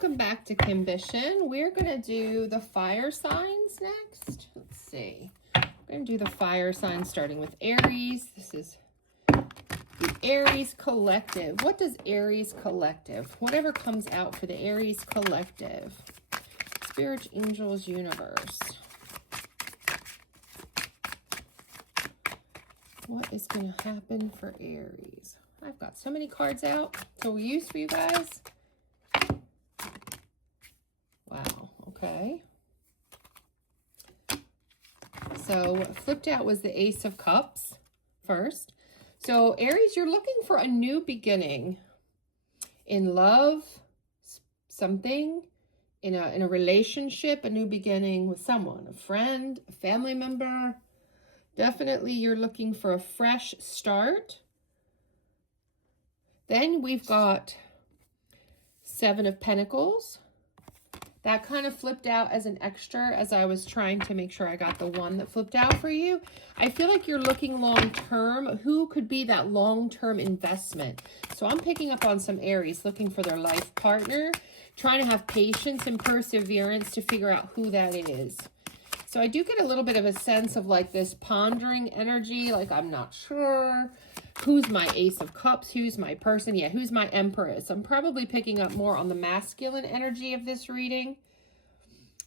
welcome back to Kimbition. We're going to do the fire signs next. Let's see. We're going to do the fire signs starting with Aries. This is the Aries Collective. What does Aries Collective? Whatever comes out for the Aries Collective. Spirit, Angels, Universe. What is going to happen for Aries? I've got so many cards out to use for you guys. Wow, okay. So what flipped out was the Ace of Cups first. So Aries, you're looking for a new beginning in love, something, in a relationship, a new beginning with someone, a friend, a family member. Definitely you're looking for a fresh start. Then we've got Seven of Pentacles. That kind of flipped out as an extra as I was trying to make sure I got the one that flipped out for you. I feel like you're looking long-term. Who could be that long-term investment? So I'm picking up on some Aries looking for their life partner, trying to have patience and perseverance to figure out who that is. So I do get a little bit of a sense of like this pondering energy, like I'm not sure. Who's my Ace of Cups? Who's my person? Yeah, who's my Empress? I'm probably picking up more on the masculine energy of this reading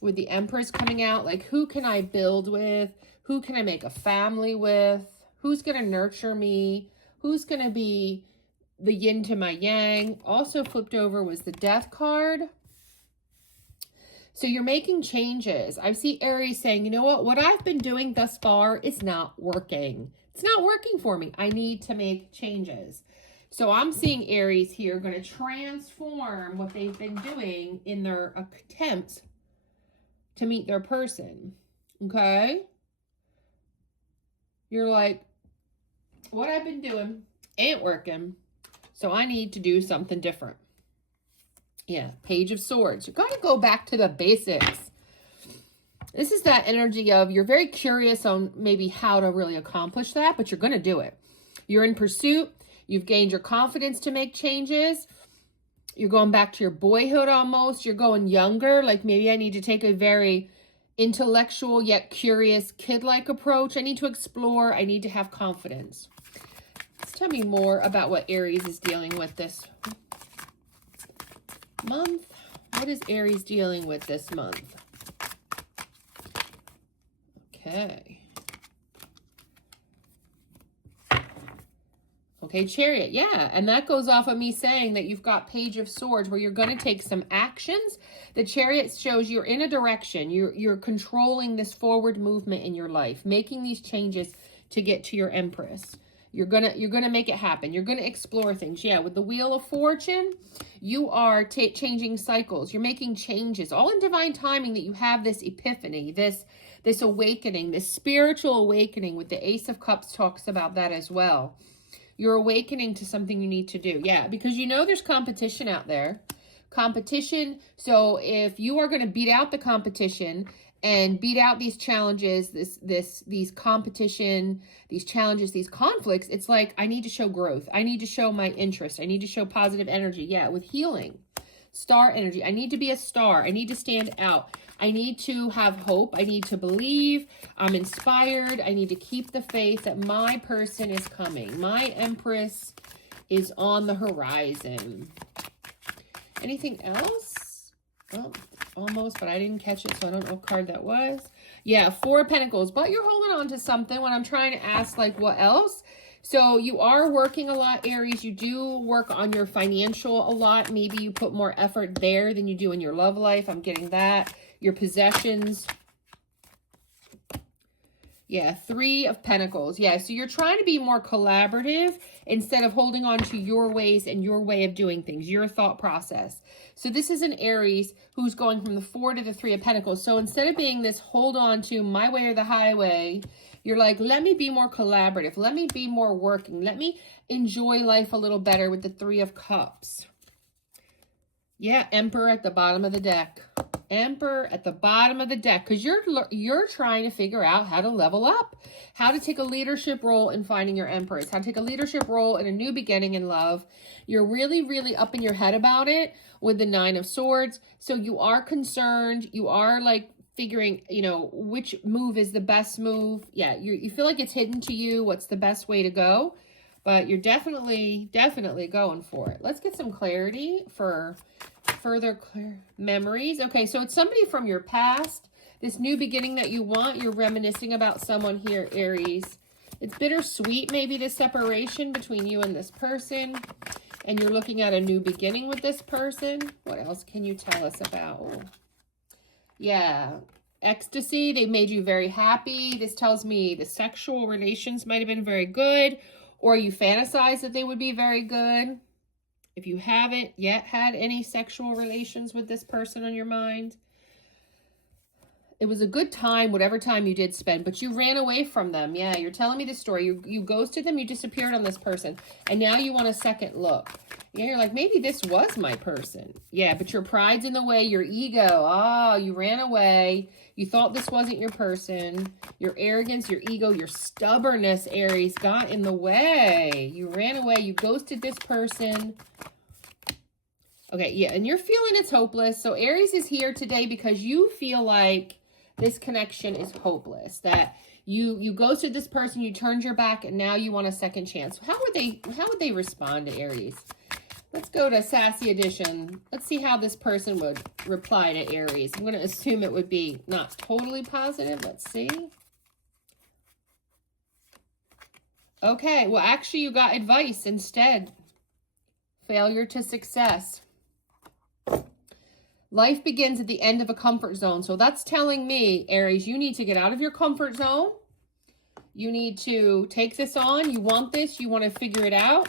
with the Empress coming out. Like, who can I build with? Who can I make a family with? Who's going to nurture me? Who's going to be the yin to my yang? Also flipped over was the Death card. So you're making changes. I see Aries saying, you know what I've been doing thus far is not working. It's not working for me. I need to make changes. So I'm seeing Aries here going to transform what they've been doing in their attempts to meet their person. Okay? You're like, what I've been doing ain't working. So I need to do something different. Yeah, Page of Swords. You got to go back to the basics. This is that energy of you're very curious on maybe how to really accomplish that, but you're going to do it. You're in pursuit. You've gained your confidence to make changes. You're going back to your boyhood almost. You're going younger. Like maybe I need to take a very intellectual yet curious kid-like approach. I need to explore. I need to have confidence. Let's tell me more about what Aries is dealing with this month. What is Aries dealing with this month? Okay. Okay, Chariot. Yeah, and that goes off of me saying that you've got Page of Swords where you're going to take some actions. The Chariot shows you're in a direction. You're controlling this forward movement in your life, making these changes to get to your Empress. You're gonna make it happen. You're gonna explore things. Yeah, with the Wheel of Fortune, you are changing cycles. You're making changes, all in divine timing. That you have this epiphany, this awakening, this spiritual awakening. With the Ace of Cups talks about that as well. You're awakening to something you need to do. Yeah, because you know there's competition out there. Competition. So if you are going to beat out the competition and beat out these challenges, these competition, these challenges, these conflicts, it's like, I need to show growth. I need to show my interest. I need to show positive energy. Yeah, with healing. Star energy. I need to be a star. I need to stand out. I need to have hope. I need to believe. I'm inspired. I need to keep the faith that my person is coming. My Empress is on the horizon. Anything else? Oh, almost, but I didn't catch it, so I don't know what card that was. Yeah, Four of Pentacles. But you're holding on to something when I'm trying to ask, like, what else? So you are working a lot, Aries. You do work on your financial a lot. Maybe you put more effort there than you do in your love life. I'm getting that. Your possessions. Yeah, Three of Pentacles. Yeah, so you're trying to be more collaborative instead of holding on to your ways and your way of doing things, your thought process. So this is an Aries who's going from the Four to the Three of Pentacles. So instead of being this hold on to my way or the highway, you're like, let me be more collaborative. Let me be more working. Let me enjoy life a little better with the Three of Cups. Yeah, Emperor at the bottom of the deck. Emperor at the bottom of the deck, because you're trying to figure out how to level up, how to take a leadership role in finding your Empress, how to take a leadership role in a new beginning in love. You're really, really up in your head about it with the Nine of Swords. So you are concerned. You are like figuring, you know, which move is the best move. Yeah, you feel like it's hidden to you. What's the best way to go? But you're definitely going for it. Let's get some clarity for further memories. Okay, so it's somebody from your past. This new beginning that you want, you're reminiscing about someone here, Aries. It's bittersweet, maybe, the separation between you and this person. And you're looking at a new beginning with this person. What else can you tell us about? Oh. Yeah, ecstasy. They made you very happy. This tells me the sexual relations might have been very good, or you fantasize that they would be very good. If you haven't yet had any sexual relations with this person on your mind, it was a good time, whatever time you did spend, but you ran away from them. Yeah, you're telling me the story. You ghosted them, you disappeared on this person, and now you want a second look. Yeah, you're like, maybe this was my person. Yeah, but your pride's in the way, your ego. Oh, you ran away. You thought this wasn't your person. Your arrogance, your ego, your stubbornness, Aries, got in the way. You ran away. You ghosted this person. Okay, yeah, and you're feeling it's hopeless. So Aries is here today because you feel like this connection is hopeless, that you ghosted this person, you turned your back, and now you want a second chance. How would they respond to Aries? Let's go to Sassy Edition. Let's see how this person would reply to Aries. I'm going to assume it would be not totally positive. Let's see. Okay, well, actually, you got advice instead. Failure to success. Life begins at the end of a comfort zone. So that's telling me, Aries, you need to get out of your comfort zone. You need to take this on. You want this. You want to figure it out.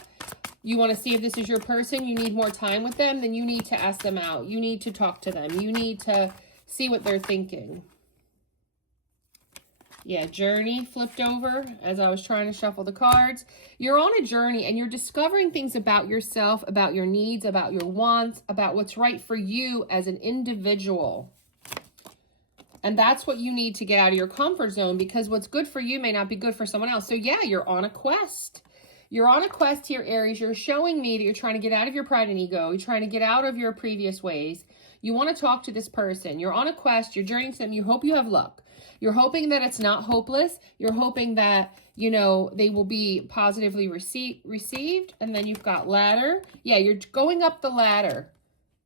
You want to see if this is your person. You need more time with them. Then you need to ask them out. You need to talk to them. You need to see what they're thinking. Yeah, journey flipped over as I was trying to shuffle the cards. You're on a journey and you're discovering things about yourself, about your needs, about your wants, about what's right for you as an individual. And that's what you need to get out of your comfort zone, because what's good for you may not be good for someone else. So yeah, you're on a quest. You're on a quest here, Aries. You're showing me that you're trying to get out of your pride and ego. You're trying to get out of your previous ways. You want to talk to this person. You're on a quest. You're journeying to them. You hope you have luck. You're hoping that it's not hopeless. You're hoping that, you know, they will be positively received. And then you've got ladder. Yeah, you're going up the ladder.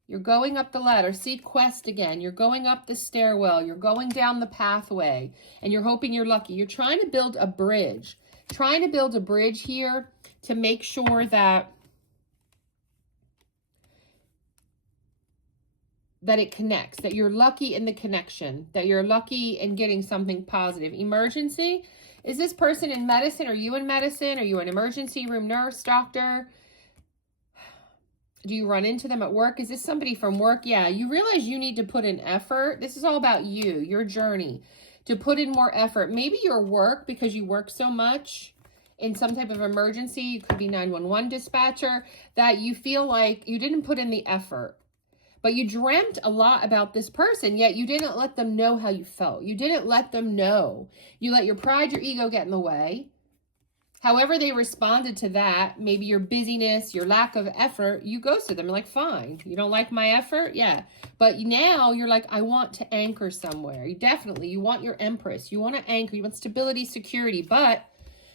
You're going up the ladder. See, quest again. You're going up the stairwell. You're going down the pathway. And you're hoping you're lucky. You're trying to build a bridge. Trying to build a bridge here to make sure that it connects, that you're lucky in the connection, that you're lucky in getting something positive. Emergency. Is this person in medicine? Are you in medicine? Are you an emergency room nurse, doctor? Do you run into them at work? Is this somebody from work? Yeah, you realize you need to put in effort. This is all about you, your journey, to put in more effort. Maybe your work, because you work so much in some type of emergency, you could be 911 dispatcher, that you feel like you didn't put in the effort. But you dreamt a lot about this person, yet you didn't let them know how you felt. You didn't let them know. You let your pride, your ego get in the way. However they responded to that, maybe your busyness, your lack of effort, you ghosted them. You're like, fine, you don't like my effort? Yeah. But now you're like, I want to anchor somewhere. You want your Empress. You want to anchor. You want stability, security. But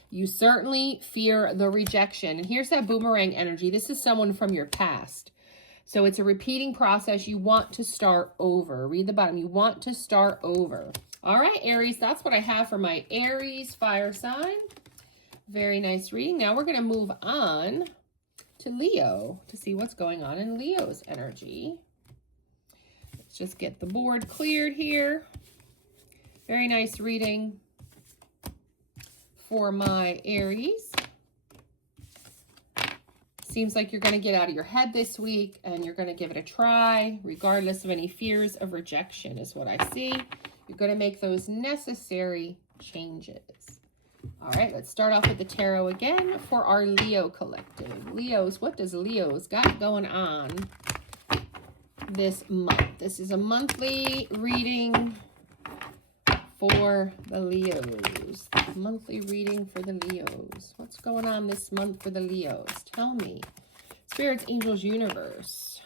you certainly fear the rejection. And here's that boomerang energy. This is someone from your past. So it's a repeating process. You want to start over. Read the bottom. You want to start over. All right, Aries, that's what I have for my Aries fire sign. Very nice reading. Now we're going to move on to Leo to see what's going on in Leo's energy. Let's just get the board cleared here. Very nice reading for my Aries. Seems like you're going to get out of your head this week and you're going to give it a try, regardless of any fears of rejection is what I see. You're going to make those necessary changes. All right, let's start off with the tarot again for our Leo collective. Leos, what does Leo's got going on? this month. This is a monthly reading for the Leos. Monthly reading for the Leos. What's going on this month for the Leos? Tell me. Spirits, angels, universe.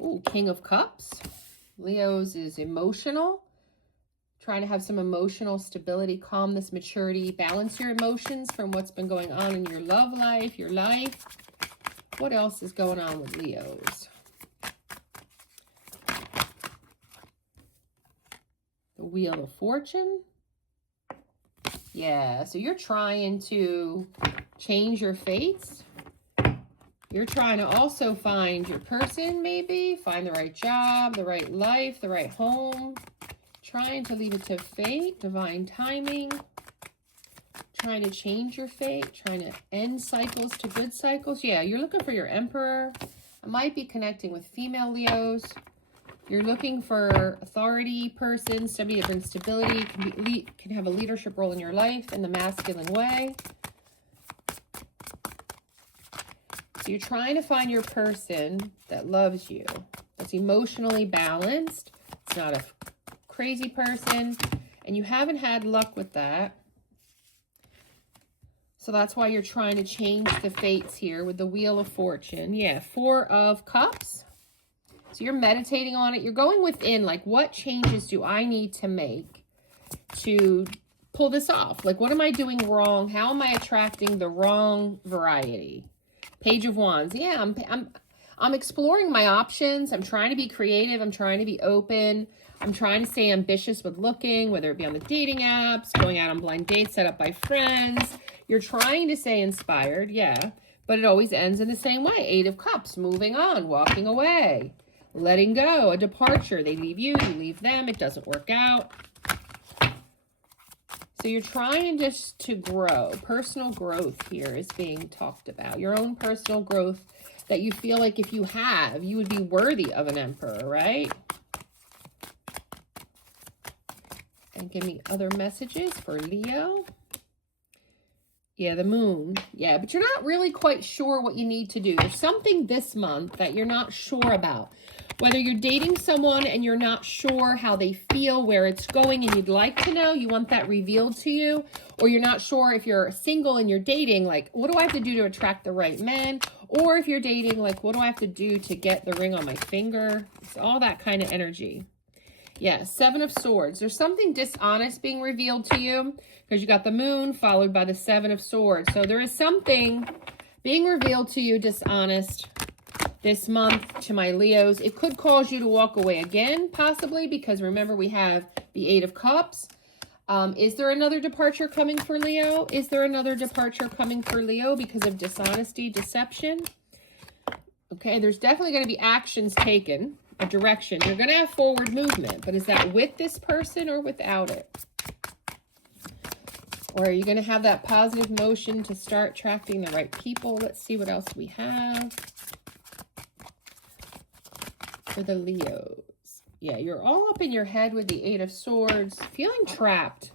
Ooh, King of Cups. Leos is emotional. Trying to have some emotional stability, calmness, maturity. Balance your emotions from what's been going on in your love life, your life. What else is going on with Leos? The Wheel of Fortune. Yeah, so you're trying to change your fates. You're trying to also find your person, maybe. Find the right job, the right life, the right home. Trying to leave it to fate, divine timing. Trying to change your fate. Trying to end cycles to good cycles. Yeah, you're looking for your Emperor. I might be connecting with female Leos. You're looking for authority person, somebody that brings stability, can have a leadership role in your life in the masculine way. So you're trying to find your person that loves you, that's emotionally balanced. It's not a crazy person, and you haven't had luck with that. So that's why you're trying to change the fates here with the Wheel of Fortune. Yeah, Four of Cups. So you're meditating on it. You're going within, like, what changes do I need to make to pull this off? Like, what am I doing wrong? How am I attracting the wrong variety? Page of Wands. Yeah, I'm exploring my options. I'm trying to be creative. I'm trying to be open. I'm trying to stay ambitious with looking, whether it be on the dating apps, going out on blind dates set up by friends. You're trying to stay inspired, yeah, but it always ends in the same way. Eight of Cups, moving on, walking away, letting go, a departure. They leave you, you leave them. It doesn't work out. So you're trying just to grow. Personal growth here is being talked about. Your own personal growth that you feel like if you have, you would be worthy of an Emperor, right? And give me other messages for Leo. Yeah, the Moon. Yeah, but you're not really quite sure what you need to do. There's something this month that you're not sure about. Whether you're dating someone and you're not sure how they feel, where it's going, and you'd like to know, you want that revealed to you, or you're not sure if you're single and you're dating, like, what do I have to do to attract the right man? Or if you're dating, like, what do I have to do to get the ring on my finger? It's all that kind of energy. Yeah, Seven of Swords. There's something dishonest being revealed to you because you got the Moon followed by the Seven of Swords. So there is something being revealed to you dishonest this month to my Leos. It could cause you to walk away again, possibly, because remember we have the Eight of Cups. Is there another departure coming for Leo? Is there another departure coming for Leo because of dishonesty, deception? Okay, there's definitely going to be actions taken. A direction. You're going to have forward movement, but is that with this person or without it? Or are you going to have that positive motion to start attracting the right people? Let's see what else we have for the Leos. Yeah, you're all up in your head with the Eight of Swords, feeling trapped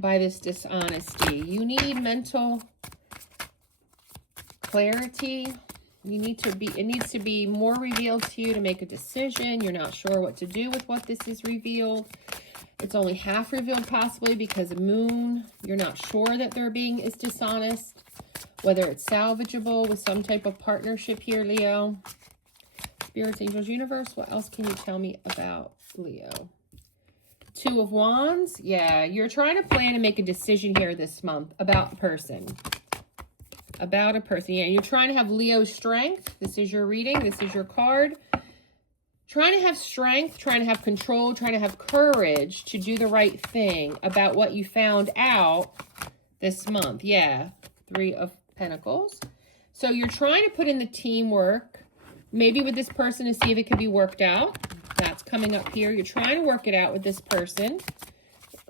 by this dishonesty. You need mental clarity. It needs to be more revealed to you to make a decision. You're not sure what to do with what this is revealed. It's only half revealed possibly because of Moon. You're not sure that they're being is dishonest, whether it's salvageable with some type of partnership here, Leo. Spirits, angels, universe, what else can you tell me about Leo? Two of Wands. Yeah, you're trying to plan and make a decision here this month about the person. About a person. Yeah, you're trying to have Leo strength. This is your reading. This is your card. Trying to have strength, trying to have control, trying to have courage to do the right thing about what you found out this month. Yeah, Three of Pentacles. So you're trying to put in the teamwork, maybe with this person to see if it can be worked out. That's coming up here. You're trying to work it out with this person.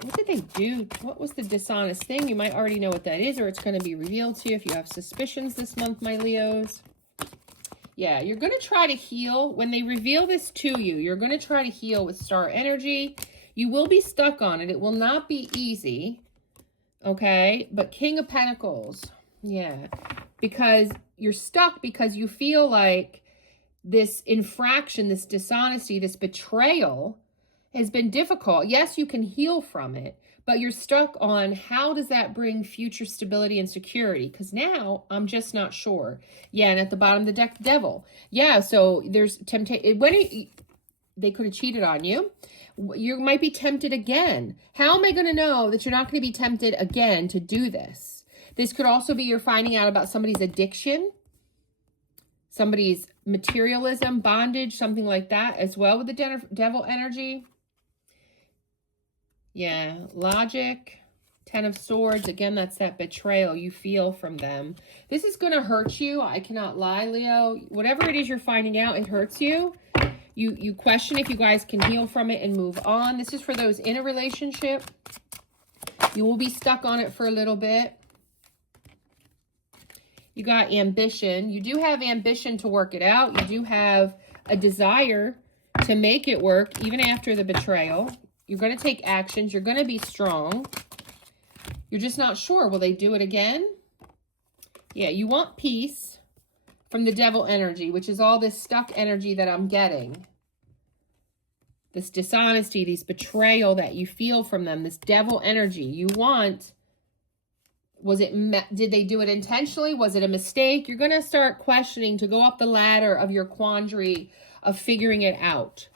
What did they do? What was the dishonest thing? You might already know what that is, or it's going to be revealed to you if you have suspicions this month, my Leos. Yeah, you're going to try to heal. When they reveal this to you, you're going to try to heal with star energy. You will be stuck on it. It will not be easy, okay? But King of Pentacles, yeah, because you're stuck because you feel like this infraction, this dishonesty, this betrayal has been difficult. Yes, you can heal from it, but you're stuck on how does that bring future stability and security? Because now I'm just not sure. Yeah, and at the bottom of the deck, Devil. Yeah, so there's temptation. They could have cheated on you. You might be tempted again. How am I going to know that you're not going to be tempted again to do this? This could also be you're finding out about somebody's addiction, somebody's materialism, bondage, something like that as well with the devil energy. Yeah, logic, 10 of Swords. Again, that's that betrayal you feel from them. This is going to hurt you. I cannot lie, Leo. Whatever it is you're finding out, it hurts you. You question if you guys can heal from it and move on. This is for those in a relationship. You will be stuck on it for a little bit. You got ambition. You do have ambition to work it out. You do have a desire to make it work even after the betrayal. You're going to take actions. You're going to be strong. You're just not sure. Will they do it again? Yeah, you want peace from the devil energy, which is all this stuck energy that I'm getting. This dishonesty, this betrayal that you feel from them, this devil energy. You want, did they do it intentionally? Was it a mistake? You're going to start questioning to go up the ladder of your quandary of figuring it out,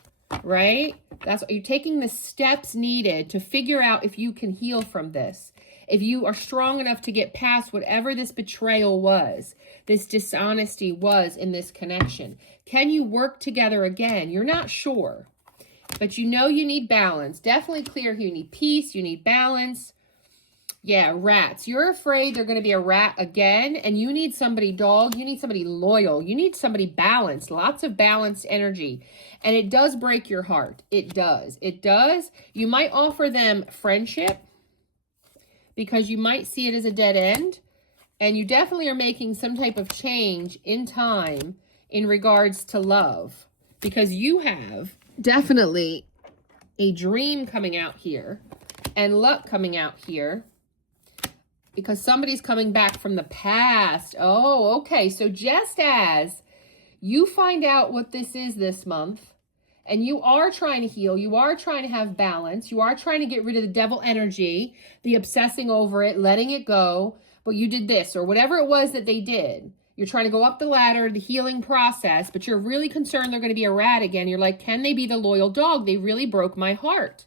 right? That's what you're taking the steps needed to figure out if you can heal from this. If you are strong enough to get past whatever this betrayal was, this dishonesty was in this connection. Can you work together again? You're not sure, but you know you need balance. Definitely clear here. You need peace. You need balance. Yeah, rats. You're afraid they're going to be a rat again, and you need somebody dog. You need somebody loyal. You need somebody balanced. Lots of balanced energy. And it does break your heart. It does. It does. You might offer them friendship, because you might see it as a dead end, and you definitely are making some type of change in time in regards to love, because you have definitely a dream coming out here and luck coming out here, because somebody's coming back from the past. Oh, okay. So just as you find out what this is this month, and you are trying to heal, you are trying to have balance, you are trying to get rid of the devil energy, the obsessing over it, letting it go, but you did this, or whatever it was that they did. You're trying to go up the ladder, the healing process, but you're really concerned they're going to be a rat again. You're like, can they be the loyal dog? They really broke my heart.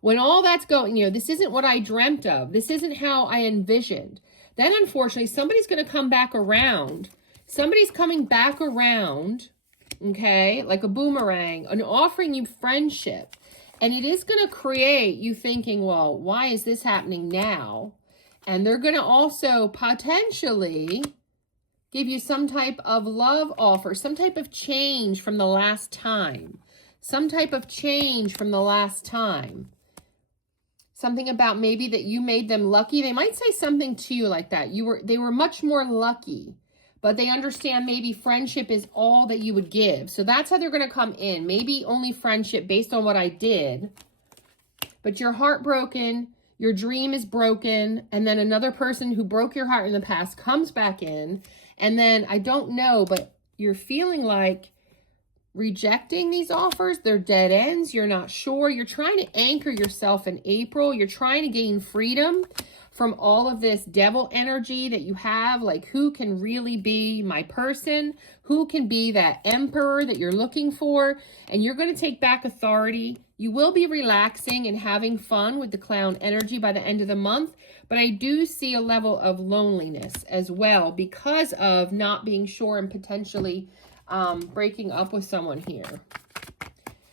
When all that's going, this isn't what I dreamt of. This isn't how I envisioned. Then, unfortunately, somebody's going to come back around. Somebody's coming back around, okay, like a boomerang, and offering you friendship. And it is going to create you thinking, well, why is this happening now? And they're going to also potentially give you some type of love offer, some type of change from the last time. Some type of change from the last time. Something about maybe that you made them lucky. They might say something to you like that. They were much more lucky. But they understand maybe friendship is all that you would give. So that's how they're going to come in. Maybe only friendship based on what I did. But you're heartbroken. Your dream is broken. And then another person who broke your heart in the past comes back in. And then, I don't know, but you're feeling like rejecting these offers. They're dead ends. You're not sure. You're trying to anchor yourself in April. You're trying to gain freedom from all of this devil energy that you have. Like, who can really be my person? Who can be that emperor that you're looking for? And you're going to take back authority. You will be relaxing and having fun with the clown energy by the end of the month. But I do see a level of loneliness as well because of not being sure and potentially breaking up with someone here.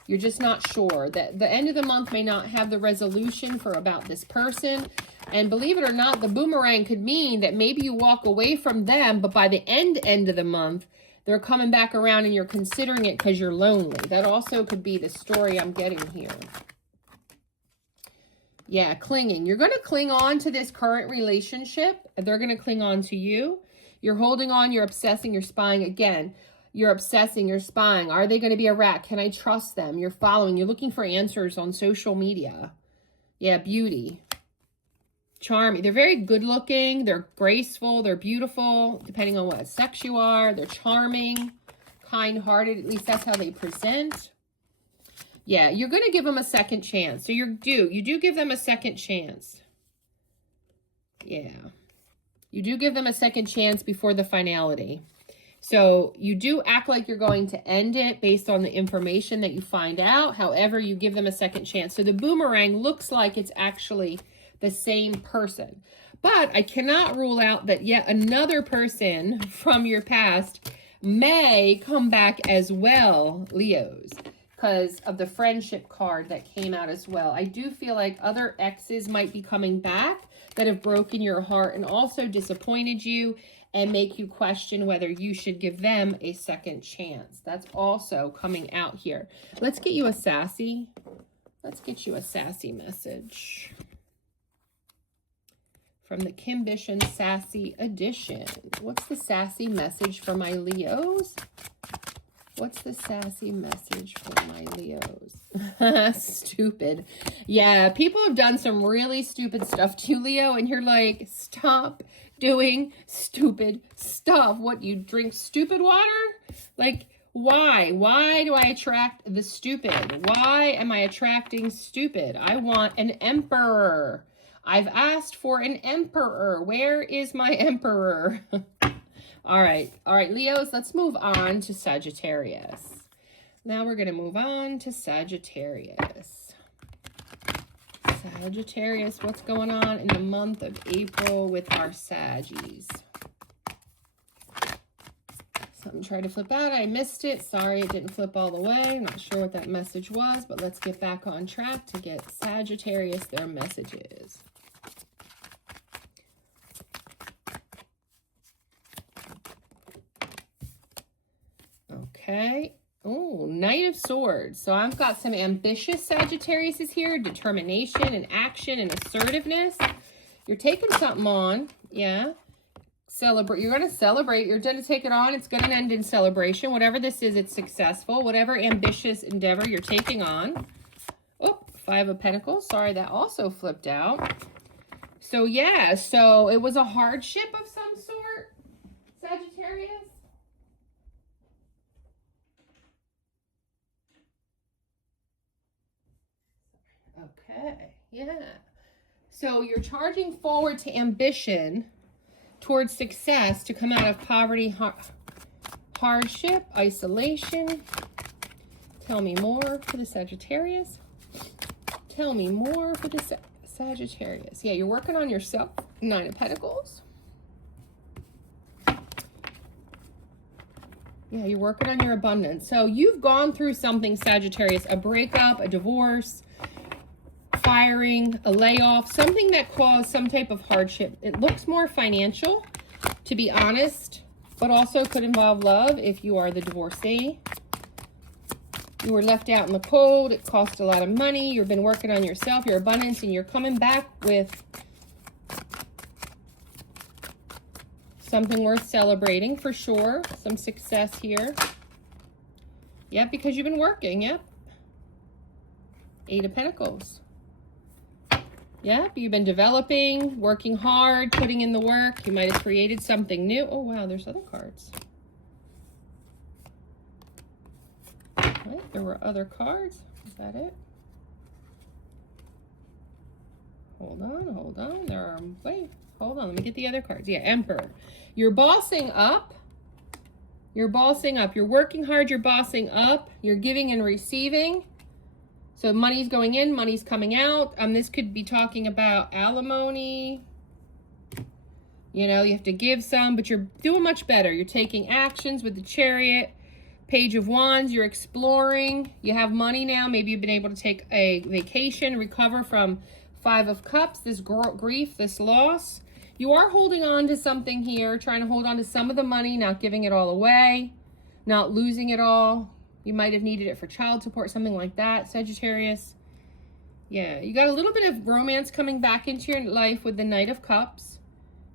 You're just not sure. That the end of the month may not have the resolution for about this person. And believe it or not, the boomerang could mean that maybe you walk away from them, but by the end of the month, they're coming back around and you're considering it because you're lonely. That also could be the story I'm getting here. Yeah, clinging. You're going to cling on to this current relationship. They're going to cling on to you. You're holding on. You're obsessing. You're spying. Again, you're obsessing. You're spying. Are they going to be a rat? Can I trust them? You're following. You're looking for answers on social media. Yeah, beauty. Charming. They're very good looking. They're graceful. They're beautiful, depending on what sex you are. They're charming, kind-hearted. At least that's how they present. Yeah, you're going to give them a second chance. So you do give them a second chance. Yeah. You do give them a second chance before the finality. So you do act like you're going to end it based on the information that you find out. However, you give them a second chance. So the boomerang looks like it's actually the same person. But I cannot rule out that yet another person from your past may come back as well, Leos, because of the friendship card that came out as well. I do feel like other exes might be coming back that have broken your heart and also disappointed you and make you question whether you should give them a second chance. That's also coming out here. Let's get you a sassy. Let's get you a sassy message from the Kimbition Sassy Edition. What's the sassy message for my Leos? What's the sassy message for my Leos? Stupid. Yeah, people have done some really stupid stuff to you, Leo, and you're like, stop doing stupid stuff. What, you drink stupid water? Like, why? Why do I attract the stupid? Why am I attracting stupid? I want an emperor. I've asked for an emperor. Where is my emperor? All right, Leos, let's move on to Sagittarius. Now we're going to move on to Sagittarius. Sagittarius, what's going on in the month of April with our Saggies? Something tried to flip out. I missed it. Sorry, it didn't flip all the way. I'm not sure what that message was, but let's get back on track to get Sagittarius their messages. Okay. Oh, Knight of Swords. So I've got some ambitious Sagittariuses here. Determination and action and assertiveness. You're taking something on. Yeah. Celebrate. You're going to celebrate. You're going to take it on. It's going to end in celebration. Whatever this is, it's successful. Whatever ambitious endeavor you're taking on. Oh, Five of Pentacles. Sorry, that also flipped out. So, yeah. So it was a hardship of some sort, Sagittarius. Okay, yeah. So you're charging forward to ambition, towards success, to come out of poverty, hardship, isolation. Tell me more for the Sagittarius. Tell me more for the Sagittarius. Yeah, you're working on yourself. Nine of Pentacles. Yeah, you're working on your abundance. So you've gone through something, Sagittarius, a breakup, a divorce, firing, a layoff, something that caused some type of hardship. It looks more financial, to be honest, but also could involve love if you are the divorcee. You were left out in the cold. It cost a lot of money. You've been working on yourself, your abundance, and you're coming back with something worth celebrating for sure. Some success here. Yep, because you've been working. Yep. Eight of Pentacles. Yep, you've been developing, working hard, putting in the work. You might have created something new. Oh, wow, there's other cards. Right, there were other cards. Is that it? Hold on. There are, wait, hold on. Let me get the other cards. Yeah, Emperor. You're bossing up. You're bossing up. You're working hard. You're bossing up. You're giving and receiving. So money's going in, money's coming out. This could be talking about alimony. You know, you have to give some, but you're doing much better. You're taking actions with the Chariot. Page of Wands, you're exploring. You have money now. Maybe you've been able to take a vacation, recover from Five of Cups, this grief, this loss. You are holding on to something here, trying to hold on to some of the money, not giving it all away, not losing it all. You might have needed it for child support, something like that, Sagittarius. Yeah, you got a little bit of romance coming back into your life with the Knight of Cups.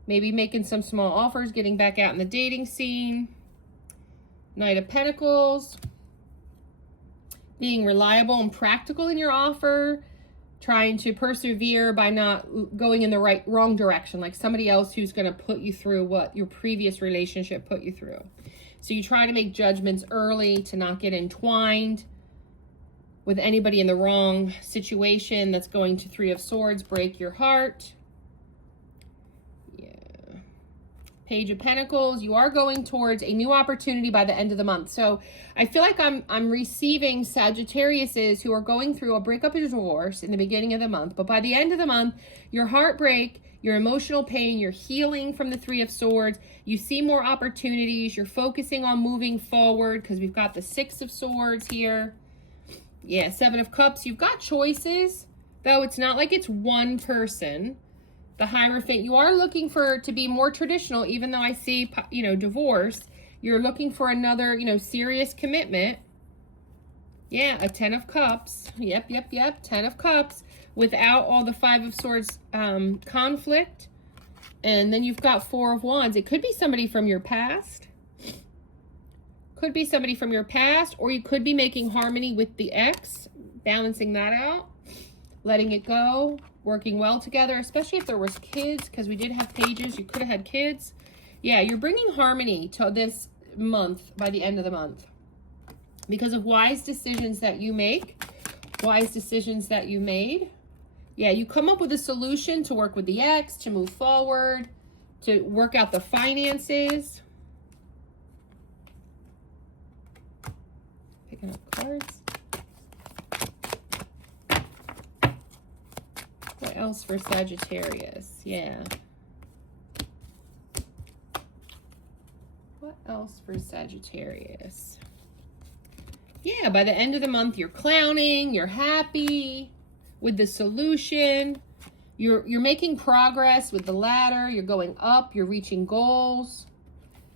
Maybe making some small offers, getting back out in the dating scene. Knight of Pentacles. Being reliable and practical in your offer. trying to persevere by not going in the wrong direction, like somebody else who's going to put you through what your previous relationship put you through. So you try to make judgments early to not get entwined with anybody in the wrong situation that's going to Three of Swords break your heart. Yeah. Page of Pentacles, you are going towards a new opportunity by the end of the month. So I feel like I'm receiving Sagittariuses who are going through a breakup or divorce in the beginning of the month. But by the end of the month, your heartbreak, your emotional pain, you're healing from the Three of Swords. You see more opportunities. You're focusing on moving forward because we've got the Six of Swords here. Yeah, Seven of Cups. You've got choices, though it's not like it's one person. The Hierophant, you are looking for to be more traditional, even though I see, divorce. You're looking for another, serious commitment. Yeah, a Ten of Cups. Yep. Ten of Cups without all the Five of Swords conflict. And then you've got Four of Wands. It could be somebody from your past. Could be somebody from your past, or you could be making harmony with the ex, balancing that out, letting it go, working well together, especially if there was kids, because we did have pages. You could have had kids. Yeah, you're bringing harmony to this month by the end of the month because of wise decisions that you make, wise decisions that you made. Yeah, you come up with a solution to work with the ex, to move forward, to work out the finances. Picking up cards. What else for Sagittarius? Yeah. What else for Sagittarius? Yeah, by the end of the month, you're clowning, you're happy with the solution. You're making progress with the ladder. You're going up. You're reaching goals.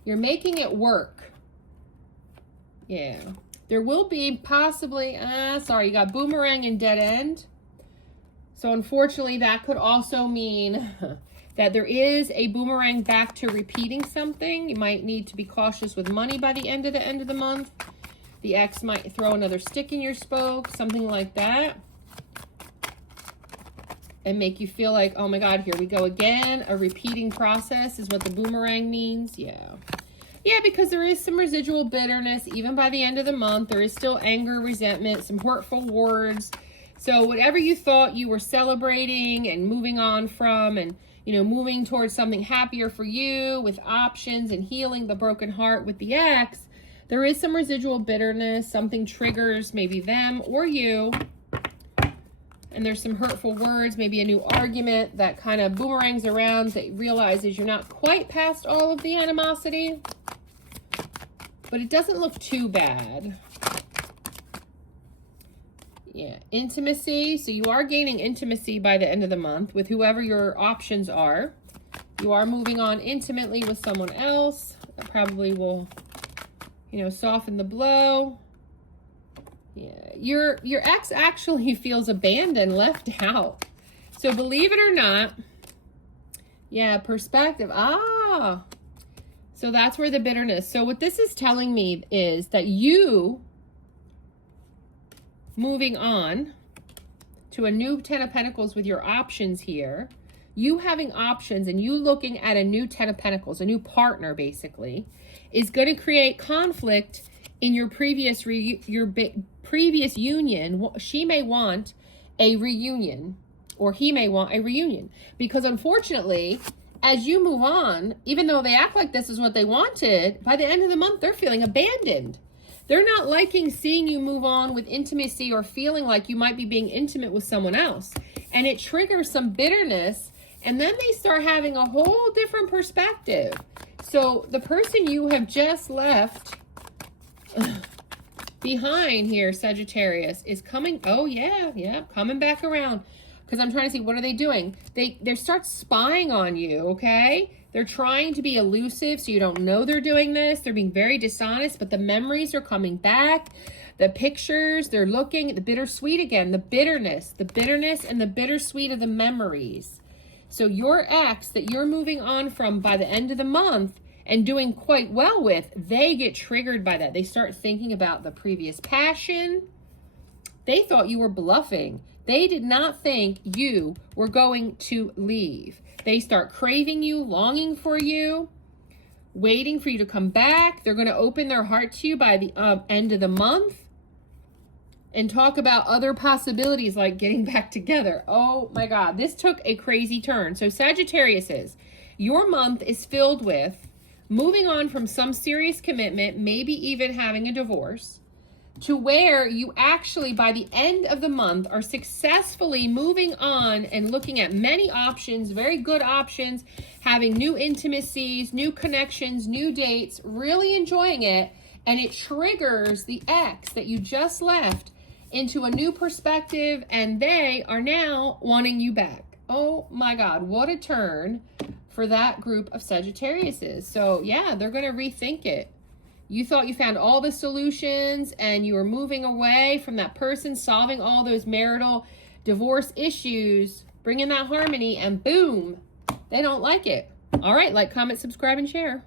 You're making it work. Yeah. There will be possibly, you got boomerang and dead end. So unfortunately, that could also mean that there is a boomerang back to repeating something. You might need to be cautious with money by the end of the month. The ex might throw another stick in your spoke, something like that. And make you feel like, oh my God, here we go again. A repeating process is what the boomerang means. Yeah. Yeah, because there is some residual bitterness. Even by the end of the month, there is still anger, resentment, some hurtful words. So whatever you thought you were celebrating and moving on from and, moving towards something happier for you with options and healing the broken heart with the ex, there is some residual bitterness. Something triggers maybe them or you. And there's some hurtful words, maybe a new argument that kind of boomerangs around that realizes you're not quite past all of the animosity. But it doesn't look too bad. Yeah, intimacy. So you are gaining intimacy by the end of the month with whoever your options are. You are moving on intimately with someone else. That probably will, soften the blow. Yeah, your ex actually feels abandoned, left out. So believe it or not, yeah, perspective. So that's where the bitterness. So what this is telling me is that you moving on to a new Ten of Pentacles with your options here, you having options and you looking at a new Ten of Pentacles, a new partner basically, is going to create conflict in your previous previous union. She may want a reunion or he may want a reunion because unfortunately, as you move on, even though they act like this is what they wanted, by the end of the month, they're feeling abandoned. They're not liking seeing you move on with intimacy or feeling like you might be being intimate with someone else. And it triggers some bitterness. And then they start having a whole different perspective. So the person you have just left behind here, Sagittarius, is coming. Oh, yeah, coming back around. Because I'm trying to see, what are they doing? They start spying on you, okay? They're trying to be elusive so you don't know they're doing this. They're being very dishonest, but the memories are coming back. The pictures, they're looking at the bittersweet again, the bitterness and the bittersweet of the memories. So your ex that you're moving on from by the end of the month and doing quite well with, they get triggered by that. They start thinking about the previous passion. They thought you were bluffing. They did not think you were going to leave. They start craving you, longing for you, waiting for you to come back. They're going to open their heart to you by the end of the month and talk about other possibilities like getting back together. Oh my God, this took a crazy turn. So Sagittarius, your month is filled with moving on from some serious commitment, maybe even having a divorce, to where you actually, by the end of the month, are successfully moving on and looking at many options, very good options, having new intimacies, new connections, new dates, really enjoying it. And it triggers the ex that you just left into a new perspective, and they are now wanting you back. Oh my God, what a turn for that group of Sagittariuses. So yeah, they're going to rethink it. You thought you found all the solutions and you were moving away from that person, solving all those marital divorce issues, bringing that harmony, and boom, they don't like it. All right, like, comment, subscribe, and share.